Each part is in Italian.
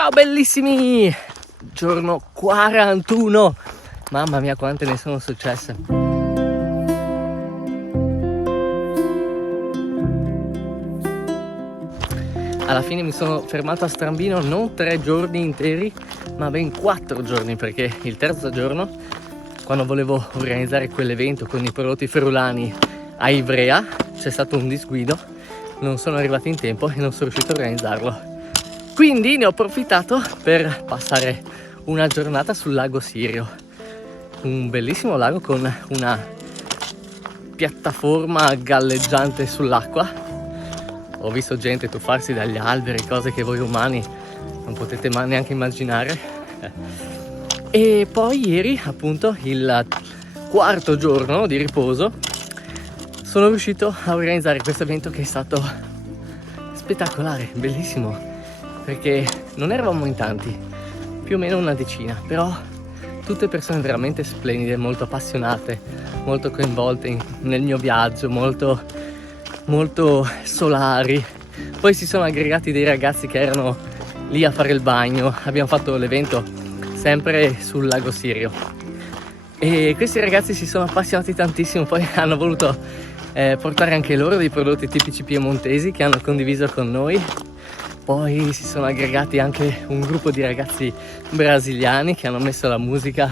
Ciao bellissimi! Giorno 41. Mamma mia quante ne sono successe. Alla fine mi sono fermato a Strambino non 3 giorni interi, ma ben 4 giorni, perché il terzo giorno, quando volevo organizzare quell'evento con i prodotti ferulani a Ivrea, c'è stato un disguido, non sono arrivato in tempo e non sono riuscito a organizzarlo. Quindi ne ho approfittato per passare una giornata sul lago Sirio, un bellissimo lago con una piattaforma galleggiante sull'acqua. Ho visto gente tuffarsi dagli alberi, cose che voi umani non potete neanche immaginare. E poi ieri, appunto, il quarto giorno di riposo, sono riuscito a organizzare questo evento che è stato spettacolare, bellissimo, perché non eravamo in tanti, più o meno una decina, però tutte persone veramente splendide, molto appassionate, molto coinvolte nel mio viaggio, molto solari. Poi si sono aggregati dei ragazzi che erano lì a fare il bagno. Abbiamo fatto l'evento sempre sul lago Sirio e questi ragazzi si sono appassionati tantissimo, poi hanno voluto portare anche loro dei prodotti tipici piemontesi che hanno condiviso con noi. Poi si sono aggregati anche un gruppo di ragazzi brasiliani che hanno messo la musica,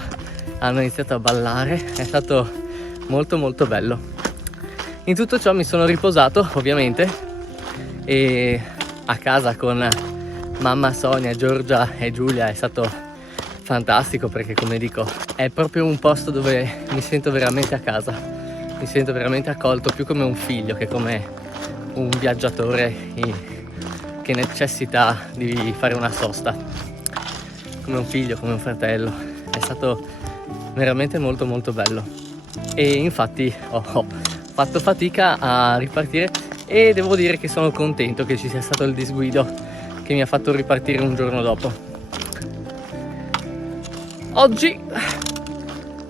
hanno iniziato a ballare, è stato molto bello. In tutto ciò mi sono riposato ovviamente, e a casa con mamma Sonia, Giorgia e Giulia è stato fantastico, perché come dico è proprio un posto dove mi sento veramente a casa, mi sento veramente accolto, più come un figlio che come un viaggiatore che necessita di fare una sosta, come un figlio, come un fratello. È stato veramente molto bello, e infatti ho fatto fatica a ripartire e devo dire che sono contento che ci sia stato il disguido che mi ha fatto ripartire un giorno dopo. Oggi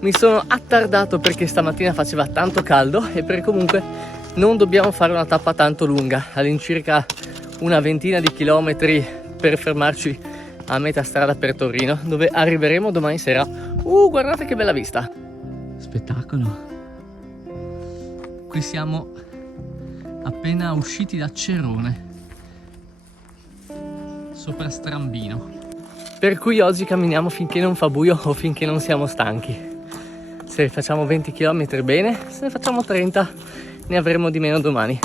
mi sono attardato perché stamattina faceva tanto caldo e perché comunque non dobbiamo fare una tappa tanto lunga, all'incirca una ventina di chilometri, per fermarci a metà strada per Torino, dove arriveremo domani sera. Guardate che bella vista! Spettacolo! Qui siamo appena usciti da Cerone, sopra Strambino. Per cui oggi camminiamo finché non fa buio o finché non siamo stanchi. Se facciamo 20 km bene, se ne facciamo 30 ne avremo di meno domani.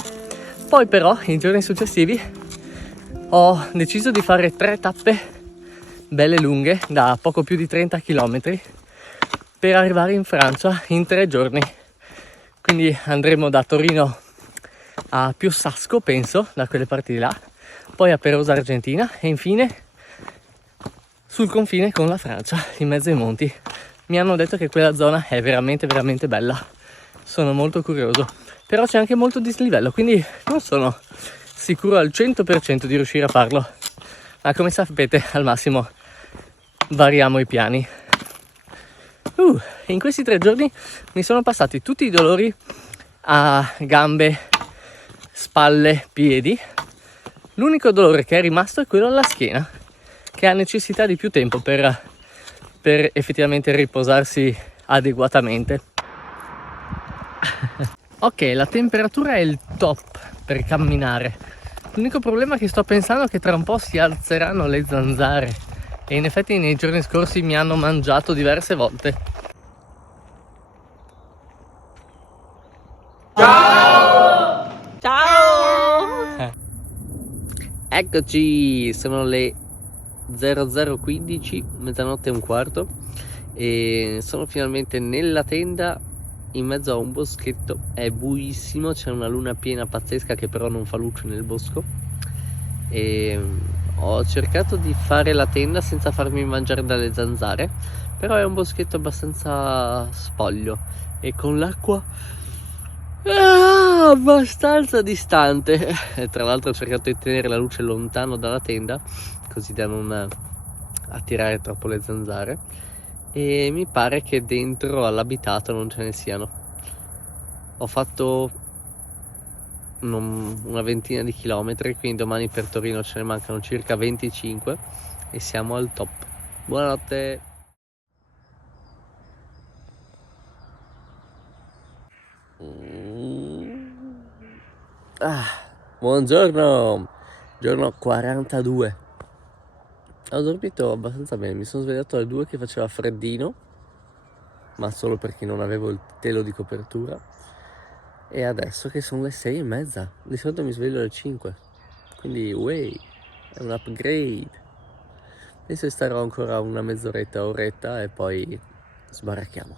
Poi però, nei giorni successivi, ho deciso di fare 3 tappe belle lunghe da poco più di 30 km per arrivare in Francia in 3 giorni. Quindi andremo da Torino a Piossasco, penso, da quelle parti di là, poi a Perosa Argentina e infine sul confine con la Francia, in mezzo ai monti. Mi hanno detto che quella zona è veramente bella, sono molto curioso, però c'è anche molto dislivello, quindi non sono sicuro al 100% di riuscire a farlo, ma come sapete al massimo variamo i piani. In questi 3 giorni mi sono passati tutti i dolori a gambe, spalle, piedi. L'unico dolore che è rimasto è quello alla schiena, che ha necessità di più tempo per effettivamente riposarsi adeguatamente. Ok, la temperatura è il top per camminare. L'unico problema è che sto pensando che tra un po' si alzeranno le zanzare, e in effetti nei giorni scorsi mi hanno mangiato diverse volte. Ciao! Ciao! Eccoci, sono le 00:15, mezzanotte e un quarto, e sono finalmente nella tenda in mezzo a un boschetto. È buissimo, c'è una luna piena pazzesca che però non fa luce nel bosco, e ho cercato di fare la tenda senza farmi mangiare dalle zanzare, però è un boschetto abbastanza spoglio e con l'acqua abbastanza distante. E tra l'altro ho cercato di tenere la luce lontano dalla tenda, così da non attirare troppo le zanzare, e mi pare che dentro all'abitato non ce ne siano. Ho fatto una ventina di chilometri, quindi domani per Torino ce ne mancano circa 25, e siamo al top. Buonanotte. Buongiorno, giorno 42. Ho dormito abbastanza bene, mi sono svegliato alle 2 che faceva freddino, ma solo perché non avevo il telo di copertura. E adesso che sono le 6:30, di solito mi sveglio alle 5, quindi è un upgrade. Penso che starò ancora una mezz'oretta, oretta e poi sbaracchiamo.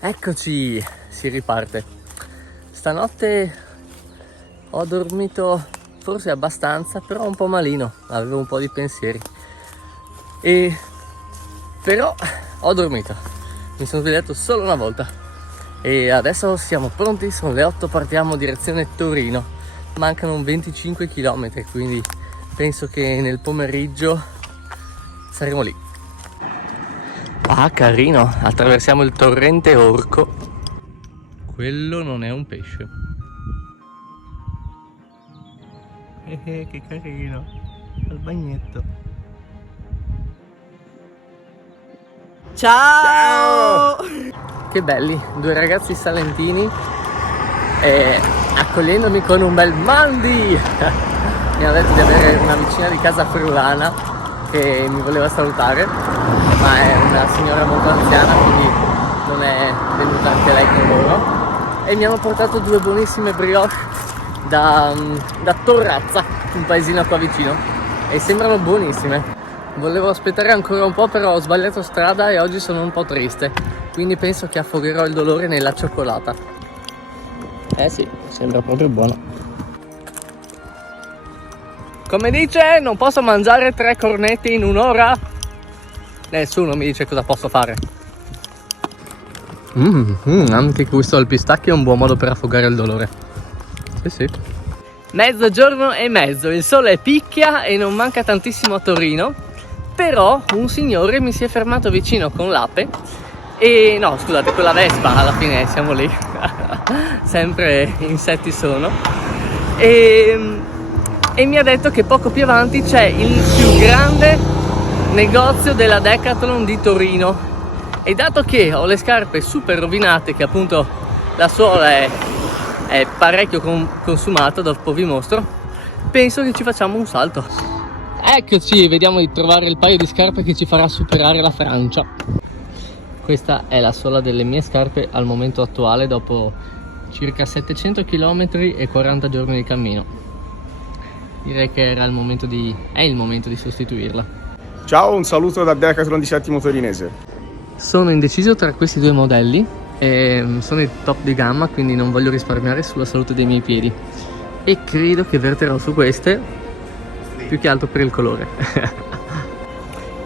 Eccoci, si riparte. Stanotte ho dormito forse abbastanza, però un po' malino, avevo un po' di pensieri. Però ho dormito, mi sono svegliato solo una volta. E adesso siamo pronti, sono le 8, partiamo direzione Torino. Mancano 25 km, quindi penso che nel pomeriggio saremo lì. Ah, carino, attraversiamo il torrente Orco. Quello non è un pesce. Che carino, al bagnetto. Ciao! Che belli, due ragazzi salentini accogliendomi con un bel mandi. Mi hanno detto di avere una vicina di casa friulana che mi voleva salutare, ma è una signora molto anziana, quindi non è venuta anche lei con loro, e mi hanno portato due buonissime brioche da Torrazza, un paesino qua vicino, e sembrano buonissime. Volevo aspettare ancora un po', però ho sbagliato strada e oggi sono un po' triste, quindi penso che affogherò il dolore nella cioccolata. Eh sì, sembra proprio buono. Come dice, non posso mangiare 3 cornetti in un'ora? Nessuno mi dice cosa posso fare. Anche questo al pistacchio è un buon modo per affogare il dolore. Sì, sì. Mezzogiorno e mezzo, il sole picchia e non manca tantissimo a Torino, però un signore mi si è fermato vicino con l'ape e no, scusate, con la Vespa, alla fine siamo lì. Sempre insetti sono. E mi ha detto che poco più avanti c'è il più grande negozio della Decathlon di Torino, e dato che ho le scarpe super rovinate, che appunto la suola è parecchio consumata, dopo vi mostro, penso che ci facciamo un salto. Eccoci, vediamo di trovare il paio di scarpe che ci farà superare la Francia. Questa è la suola delle mie scarpe al momento attuale, dopo circa 700 km e 40 giorni di cammino. Direi che è il momento di sostituirla. Ciao, un saluto da Decathlon di Settimo Torinese. Sono indeciso tra questi due modelli, sono i top di gamma, quindi non voglio risparmiare sulla salute dei miei piedi, e credo che verterò su queste, più che altro per il colore.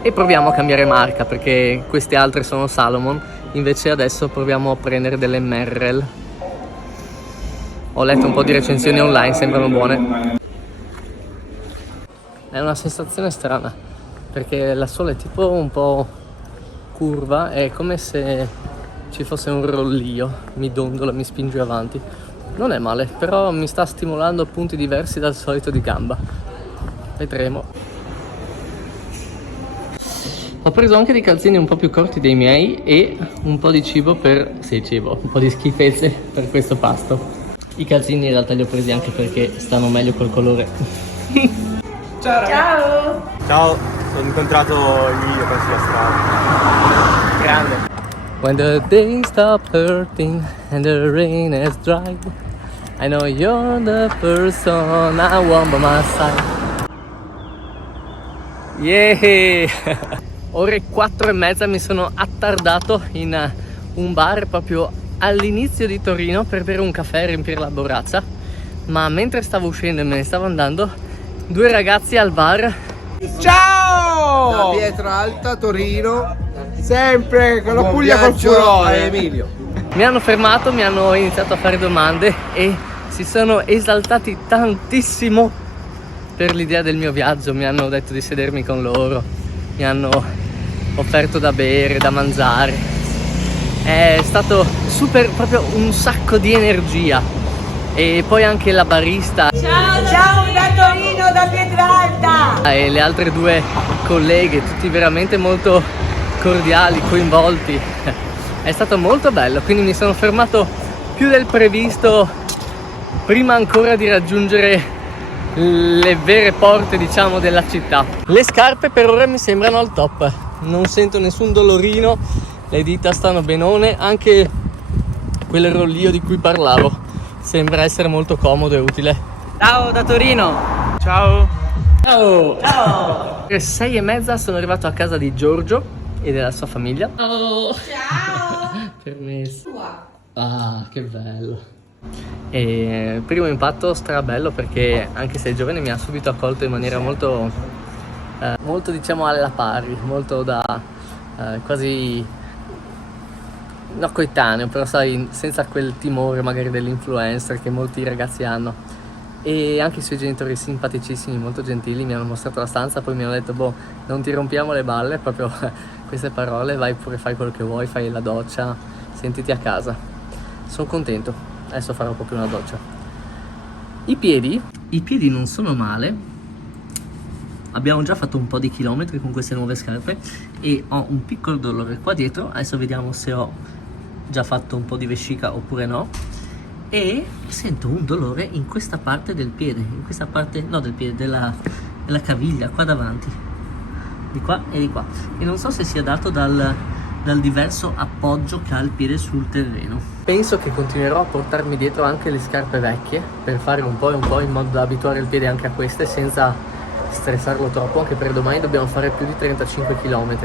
E proviamo a cambiare marca, perché queste altre sono Salomon, invece adesso proviamo a prendere delle Merrell. Ho letto un po' di recensioni online, sembrano buone. È una sensazione strana, perché la suola è tipo un po' curva, è come se ci fosse un rollio, mi dondola, mi spinge avanti. Non è male, però mi sta stimolando punti diversi dal solito di gamba. Vedremo. Ho preso anche dei calzini un po' più corti dei miei e un po' di cibo un po' di schifezze per questo pasto. I calzini in realtà li ho presi anche perché stanno meglio col colore. Ciao ragazzi. Ciao! Ciao, sono incontrato lì, ho perso la strada. Grande. When the day stop hurting and the rain has dried, I know you're the person I want by my side. Yeah! Ore 4:30 mi sono attardato in un bar proprio all'inizio di Torino per bere un caffè e riempire la borraccia, ma mentre stavo uscendo e me ne stavo andando, due ragazzi al bar. Ciao! Da Pietralta, Torino, Sempre con la buon Puglia col viaggio a furore. Emilio. Mi hanno fermato, mi hanno iniziato a fare domande e si sono esaltati tantissimo per l'idea del mio viaggio. Mi hanno detto di sedermi con loro, mi hanno offerto da bere, da mangiare. È stato super, proprio un sacco di energia. E poi anche la barista Ciao da Torino, da Pietralta! e le altre due colleghe, tutti veramente molto cordiali, coinvolti. È stato molto bello, quindi mi sono fermato più del previsto prima ancora di raggiungere le vere porte, diciamo, della città. Le scarpe per ora mi sembrano al top, non sento nessun dolorino, le dita stanno benone, anche quel rollio di cui parlavo sembra essere molto comodo e utile. Ciao da Torino! Ciao. Ciao! Ciao! Alle 6:30 sono arrivato a casa di Giorgio e della sua famiglia. Oh. Ciao! Permesso. Ah, che bello! E primo impatto strabello, perché anche se è giovane mi ha subito accolto in maniera molto diciamo alla pari, molto da quasi no coetaneo, però sai, senza quel timore magari dell'influencer che molti ragazzi hanno. E anche i suoi genitori simpaticissimi, molto gentili, mi hanno mostrato la stanza, poi mi hanno detto boh, non ti rompiamo le balle, proprio queste parole, vai pure, fai quello che vuoi, fai la doccia, sentiti a casa. Sono contento. Adesso farò proprio una doccia. I piedi non sono male. Abbiamo già fatto un po' di chilometri con queste nuove scarpe e ho un piccolo dolore qua dietro. Adesso vediamo se ho già fatto un po' di vescica oppure no. E sento un dolore in questa parte del piede, in questa parte, no del piede, della caviglia, qua davanti, di qua e di qua. E non so se sia dato dal diverso appoggio che ha il piede sul terreno. Penso che continuerò a portarmi dietro anche le scarpe vecchie per fare un po' in modo da abituare il piede anche a queste senza stressarlo troppo, anche per domani dobbiamo fare più di 35 km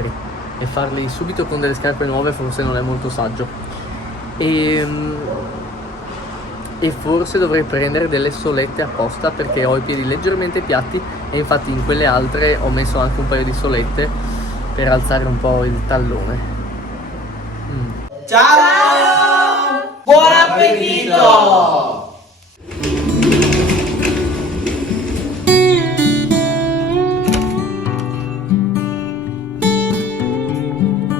e farli subito con delle scarpe nuove forse non è molto saggio. E forse dovrei prendere delle solette apposta perché ho i piedi leggermente piatti e infatti in quelle altre ho messo anche un paio di solette per alzare un po' il tallone. Ciao! Buon appetito!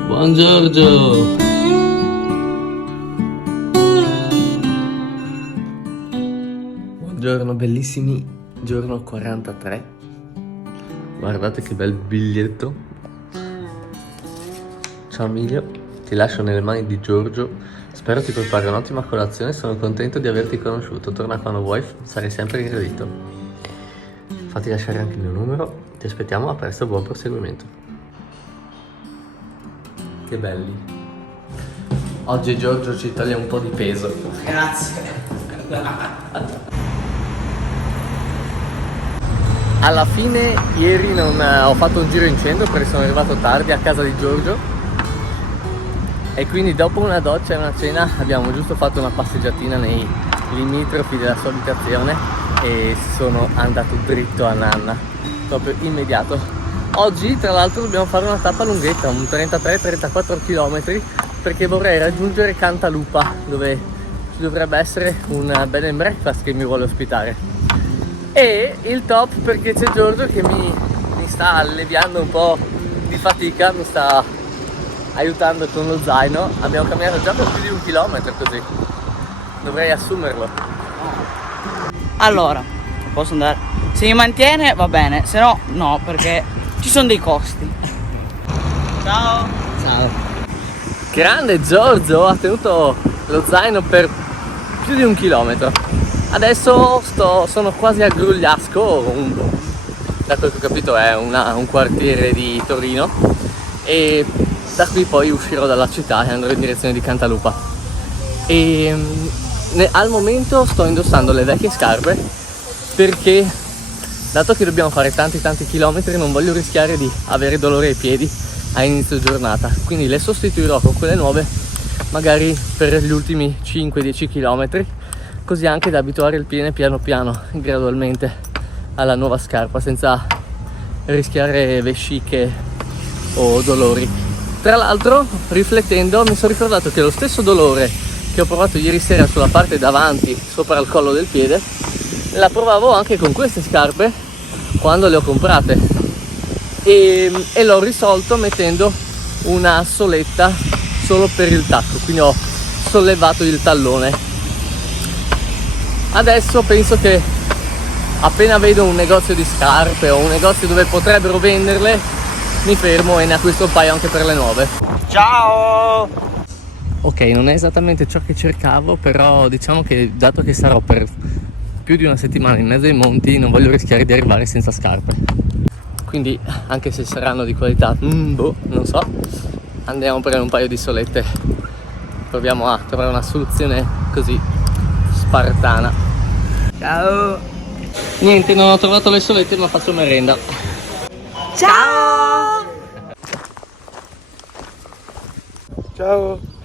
Buon Giorgio! Buongiorno bellissimi, giorno 43. Guardate che bel biglietto. Ciao Emilio. Ti lascio nelle mani di Giorgio, spero ti prepari un'ottima colazione, sono contento di averti conosciuto, torna quando vuoi, sarei sempre gradito. Fatti lasciare anche il mio numero, ti aspettiamo, a presto, buon proseguimento. Che belli. Oggi Giorgio ci toglie un po' di peso. Grazie. Alla fine ieri non ho fatto un giro in centro perché sono arrivato tardi a casa di Giorgio. E quindi dopo una doccia e una cena abbiamo giusto fatto una passeggiatina nei limitrofi della sua abitazione e sono andato dritto a Nanna, proprio immediato. Oggi tra l'altro dobbiamo fare una tappa lunghetta, un 33-34 km, perché vorrei raggiungere Cantalupa, dove ci dovrebbe essere un bed and breakfast che mi vuole ospitare. E il top perché c'è Giorgio che mi sta alleviando un po' di fatica, mi sta aiutando con lo zaino. Abbiamo camminato già per più di 1 chilometro così. Dovrei assumerlo. Allora, posso andare? Se mi mantiene va bene, se no no, perché ci sono dei costi. Ciao! Ciao. Grande Giorgio, ha tenuto lo zaino per più di 1 chilometro. Adesso sono quasi a Grugliasco, da quel che ho capito è un quartiere di Torino, e da qui poi uscirò dalla città e andrò in direzione di Cantalupa. E al momento sto indossando le vecchie scarpe perché, dato che dobbiamo fare tanti chilometri, non voglio rischiare di avere dolore ai piedi a inizio giornata, quindi le sostituirò con quelle nuove magari per gli ultimi 5-10 km, così anche da abituare il piede piano gradualmente alla nuova scarpa senza rischiare vesciche o dolori. Tra l'altro, riflettendo, mi sono ricordato che lo stesso dolore che ho provato ieri sera sulla parte davanti, sopra il collo del piede, la provavo anche con queste scarpe quando le ho comprate, e l'ho risolto mettendo una soletta solo per il tacco, quindi ho sollevato il tallone. Adesso penso che appena vedo un negozio di scarpe o un negozio dove potrebbero venderle, mi fermo e ne acquisto un paio anche per le nuove. Ciao! Ok, non è esattamente ciò che cercavo, però diciamo che dato che sarò per più di una settimana in mezzo ai monti, non voglio rischiare di arrivare senza scarpe. Quindi, anche se saranno di qualità, non so, andiamo a prendere un paio di solette. Proviamo a trovare una soluzione così spartana. Ciao. Niente, non ho trovato le solette, ma faccio merenda. Ciao. Ciao!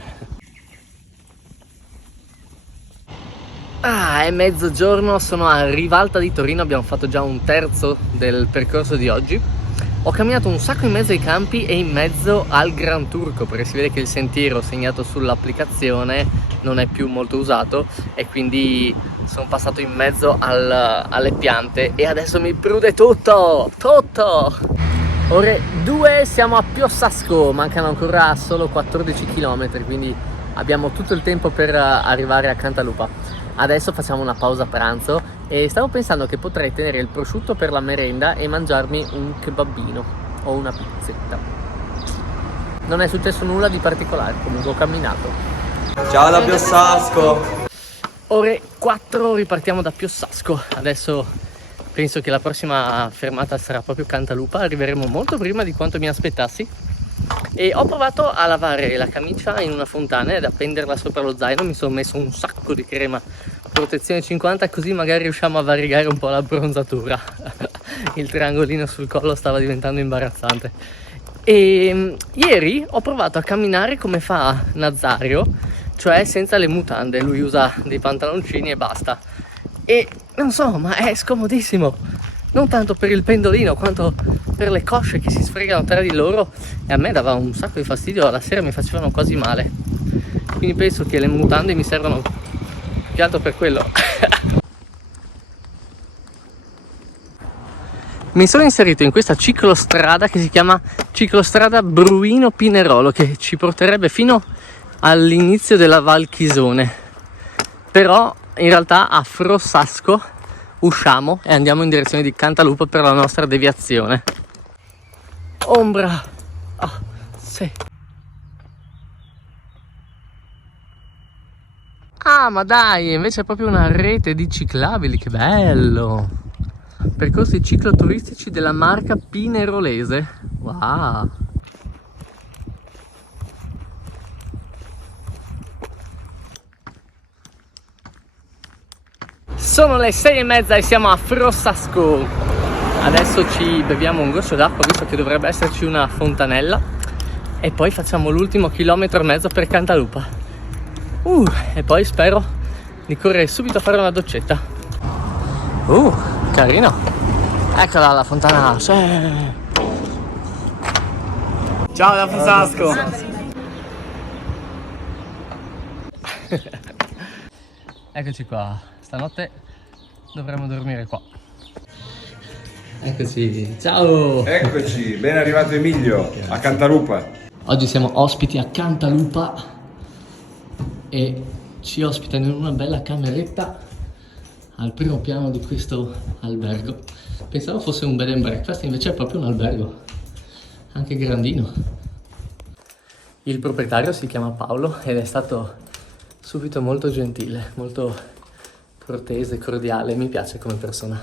È mezzogiorno, sono a Rivalta di Torino, abbiamo fatto già un terzo del percorso di oggi. Ho camminato un sacco in mezzo ai campi e in mezzo al Gran Turco, perché si vede che il sentiero segnato sull'applicazione non è più molto usato e quindi sono passato in mezzo alle piante e adesso mi prude tutto! Ore 2, siamo a Piossasco, mancano ancora solo 14 km, quindi abbiamo tutto il tempo per arrivare a Cantalupa. Adesso facciamo una pausa pranzo e stavo pensando che potrei tenere il prosciutto per la merenda e mangiarmi un kebabino o una pizzetta. Non è successo nulla di particolare, comunque ho camminato. Ciao da Piossasco! Ore 4, ripartiamo da Piossasco. Adesso penso che la prossima fermata sarà proprio Cantalupa, arriveremo molto prima di quanto mi aspettassi. E ho provato a lavare la camicia in una fontana ed appenderla sopra lo zaino. Mi sono messo un sacco di crema protezione 50, così magari riusciamo a variegare un po' la bronzatura. Il triangolino sul collo stava diventando imbarazzante. E ieri ho provato a camminare come fa Nazario, cioè senza le mutande. Lui usa dei pantaloncini e basta. E non so, ma è scomodissimo. Non tanto per il pendolino quanto per le cosce che si sfregano tra di loro, e a me dava un sacco di fastidio, la sera mi facevano quasi male, quindi penso che le mutande mi servono più che altro per quello. Mi sono inserito in questa ciclostrada che si chiama ciclostrada Bruino Pinerolo, che ci porterebbe fino all'inizio della Val Chisone, però in realtà a Frossasco usciamo e andiamo in direzione di Cantalupa per la nostra deviazione. Ombra! Sì. Ma dai, invece è proprio una rete di ciclabili, che bello! Percorsi cicloturistici della marca Pinerolese. Wow! Sono le 6:30 e siamo a Frossasco. Adesso ci beviamo un goccio d'acqua, visto che dovrebbe esserci una fontanella, e poi facciamo l'ultimo chilometro e mezzo per Cantalupa. E poi spero di correre subito a fare una doccetta. Carino. Eccola la fontana. Sì. Ciao da Frossasco. Eccoci qua. Stanotte dovremmo dormire qua. Eccoci, ciao! Eccoci, ben arrivato Emilio, a Cantalupa. Oggi siamo ospiti a Cantalupa e ci ospitano in una bella cameretta al primo piano di questo albergo. Pensavo fosse un bed and breakfast, invece è proprio un albergo, anche grandino. Il proprietario si chiama Paolo ed è stato subito molto gentile, molto cortese, cordiale, mi piace come persona.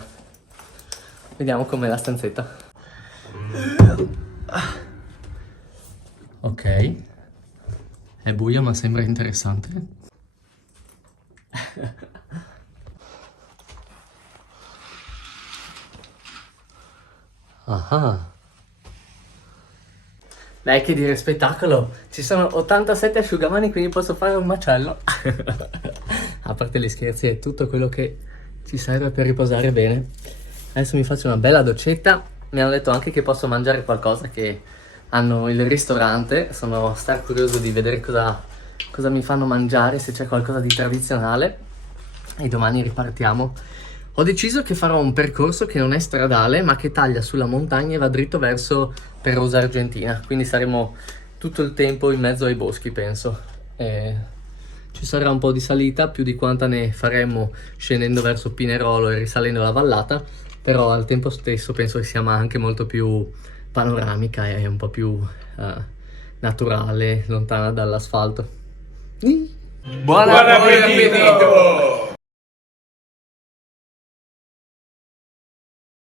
Vediamo com'è la stanzetta. Ok, è buio ma sembra interessante. Beh, che dire, spettacolo! Ci sono 87 asciugamani, quindi posso fare un macello. A parte gli scherzi, è tutto quello che ci serve per riposare bene. Adesso mi faccio una bella doccetta. Mi hanno detto anche che posso mangiare qualcosa, che hanno il ristorante. Sono curioso di vedere cosa mi fanno mangiare, se c'è qualcosa di tradizionale. E domani ripartiamo. Ho deciso che farò un percorso che non è stradale, ma che taglia sulla montagna e va dritto verso Perosa Argentina. Quindi saremo tutto il tempo in mezzo ai boschi, penso. Ci sarà un po' di salita, più di quanta ne faremmo scendendo verso Pinerolo e risalendo la vallata, però al tempo stesso penso che sia anche molto più panoramica e un po' più naturale, lontana dall'asfalto. Buon appetito!